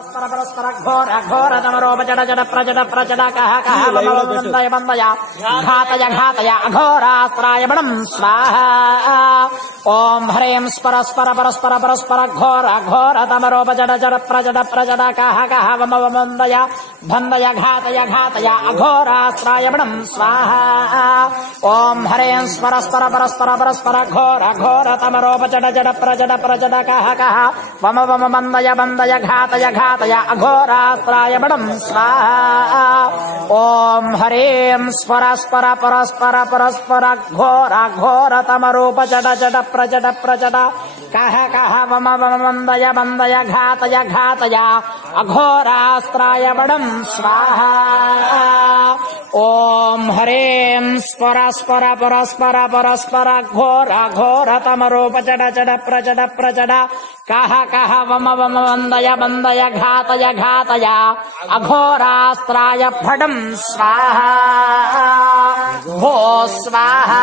परस्पर घोर घोर तमरोपचड जड प्रचड प्रचड कह कह वन्दय वन्दय घातय घातय अघोरास्त्राय बणं स्वाहा ओम ह्रीं स्पर स्पर परस्पर परस्पर घोर घोर तमरोपचड जड प्रचड प्रचड कह कह वन्दय वन्दय घातय घातय अघोरास्त्राय बणं स्वाहा ओम ह्रीं स्पर स्पर परस्पर परस्पर घोर घोर तमरोपचड जड प्रचड प्रचड कह कह वन्दय वन्दय घातय घातय अघोरास्त्राय बणं स्वाहा ओम ह्रीं स्पर स्पर परस्पर परस्पर घोर घोर तमरूप जड जड प्रजड प्रजड कह कह वन्दय वन्दय घातय घातय अघोरास्त्राय बणं स्वाहा ओम ह्रीं स्पर स्पर परस्पर परस्पर घोर घोर तमरूप जड जड प्रजड प्रजड कह कह वन्दय वन्दय घातय घातय अघोरास्त्राय फडं स्वाहा भो स्वाहा।